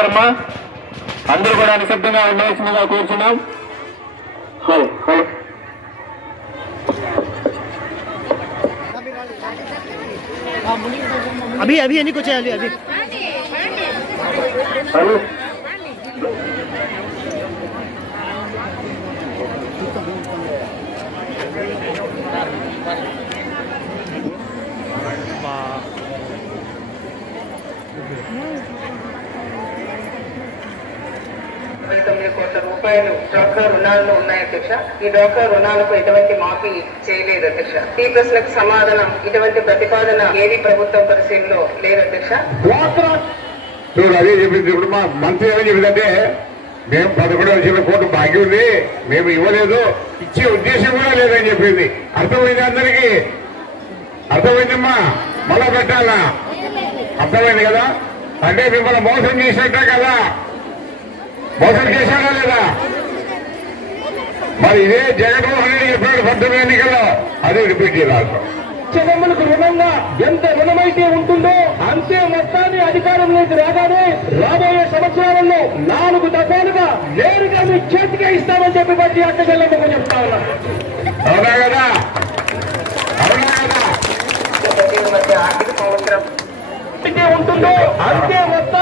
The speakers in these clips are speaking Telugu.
అమ్మా అందరూ కూడా నిశ్శబ్దంగా ఉండవలసిందిగా కూర్చున్నాం హలో హలో अभी अभी नहीं कुछ है अभी अभी హలో తొమ్మిది కోట్ల రూపాయలు డ్వాక్రా రుణాలు ఉన్నాయి అధ్యక్ష. ఈ డ్వాక్రా రుణాలకు ఎటువంటి మాఫీ చేయలేదు అధ్యక్ష. ఈ ప్రశ్నకు సమాధానం ఇటువంటి ప్రతిపాదన ఏది ప్రభుత్వం పరిశీలిలో లేదు అధ్యక్ష. చూడు అదే చెప్పింది ఇప్పుడు మా మంత్రి ఏమని చెప్పిందంటే మేము పదకొండు లక్షల కోట్లు బాకీ ఉంది మేము ఇవ్వలేదు ఇచ్చే ఉద్దేశం కూడా లేదని చెప్పింది. అర్థమైంది అందరికీ? అర్థమైందమ్మా? మళ్ళా పెట్టాలా? అర్థమైంది కదా? అంటే మిమ్మల్ని మోసం చేసినట్టే కదా? మోసం చేశారా లేదా? మరి ఇదే జగన్మోహన్ రెడ్డి చెప్పాడు పంతొమ్మిది ఎన్నికల్లో. అదే రిపీట్ చేయాలి. జగన్మలకు రుణంగా ఎంత రుణమైతే ఉంటుందో అంతే మొత్తాన్ని అధికారంలోకి రాగానే రాబోయే సంవత్సరాలలో నాలుగు దఫాలుగా నేరుగా మీ చేతికే ఇస్తామని చెప్పి బట్టి అట్టగెల్లమ్మకు చెప్తా ఉన్నా. అవునా కదా? అవునా కదా? ప్రతి మధ్య ఆర్థిక సంవత్సరం అయితే ఉంటుందో అంతే రాబోయే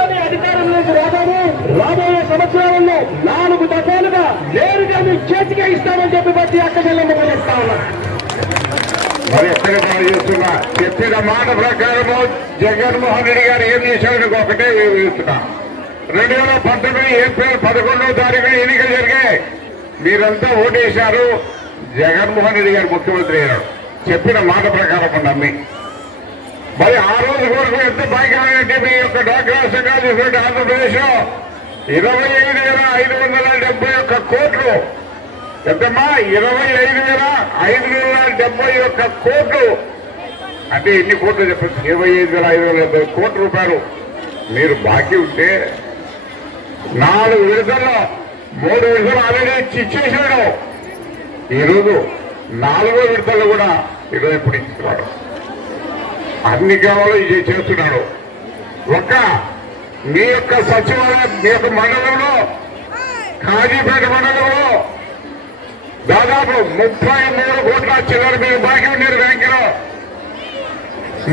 సంవత్సరాలలో నాలుగు దఫాలుగా నేరుగా మీ చేతికే ఇస్తామని చెప్పి బట్టి అట్టగెల్లమ్మకు చెప్తా ఉన్నారు మరి ఎక్కడ చేస్తున్నా? చెప్పిన మాట ప్రకారము జగన్మోహన్ రెడ్డి గారు ఏం చేశారని ఒకటే చూస్తున్నా రెండు వేల పంతొమ్మిది ఏప్రిల్ పదకొండవ తారీఖున ఎన్నికలు జరిగాయి. మీరంతా ఓటేశారు. జగన్మోహన్ రెడ్డి గారు ముఖ్యమంత్రి అయ్యారు. చెప్పిన మాట ప్రకారం నమ్మి. మరి ఆ రోజు వరకు ఎంత బాధ్యమంటే మీ యొక్క డాక్టర్ సంఘాలు చూసినట్టు ఆంధ్రప్రదేశ్లో ఇరవై ఐదు వేల ఐదు వందల డెబ్బై ఒక్క కోట్లు. పెద్దమ్మా ఇరవై ఐదు వేల ఐదు వేల డెబ్బై ఒక్క కోట్లు. అంటే ఎన్ని కోట్లు చెప్పండి? ఇరవై ఐదు వేల ఐదు వేల డెబ్బై కోట్ల రూపాయలు. మీరు బాకీ ఉంటే నాలుగు విడతల్లో మూడు విడతలు ఆల్రెడీ ఇచ్చి ఇచ్చేసాడు. ఈరోజు నాలుగో విడతల్లో కూడా ఈరోజు ఇప్పుడు ఇస్తున్నాడు అన్ని గ్రామాలు ఇది చేస్తున్నాడు. ఒక మీ యొక్క సచివాలయం మీ యొక్క మండలంలో కాజీపేట మండలంలో దాదాపు ముప్పై మూడు కోట్ల చిల్లర మీరు బాకీ ఉన్నారు బ్యాంకులో.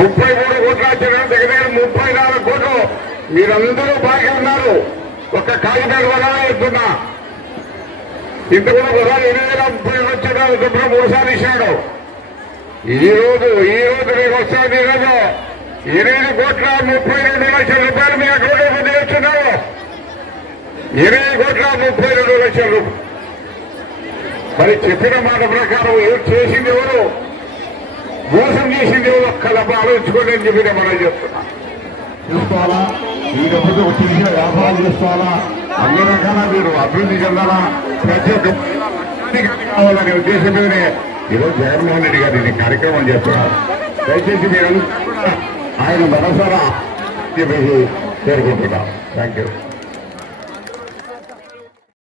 ముప్పై మూడు కోట్ల చిల్లర దగ్గర దగ్గర ముప్పై నాలుగు కోట్లు. మీరందరూ బాకీ ఉన్నారు. ఒక్క కాజీపేట వల్ల చెప్తున్నా ఇంత ఒకసారి ఎనిమిది వేల ముప్పై వచ్చేటప్పుడు చెప్పిన మూడుసార్లు ఇచ్చాడు. ఈ రోజు ఈ రోజు మీకు వస్తుంది ఈ రోజు. ఎనిమిది కోట్ల ముప్పై రెండు లక్షలు రూపాయలు మీ అకౌంట్ చేస్తున్నారు ఇరవై కోట్ల ముప్పై రెండు లక్షల. రూపాయలు మరి చెప్పిన మాట ప్రకారం ఏం చేసింది ఎవరు? మోసం చేసింది ఎవరు? ఒక్క దెబ్బ ఆలోచించుకోండి అని చెప్పి నేను మనం చెప్తున్నా చూసుకోవాలా? ఈ డబ్బుతో వచ్చిన వ్యాపారం చేసుకోవాలా? అన్ని రకాల మీరు అభివృద్ధి చెందాలా? ప్రతి ఒక్క కావాలనే ఉద్దేశం మీదనే ఈరోజు జగన్మోహన్ రెడ్డి గారు ఇది కార్యక్రమం చేస్తున్నారు. దయచేసి మీరు ఆయన మనసారా? చెప్పేసి కోరుకుంటున్నాం థ్యాంక్ యూ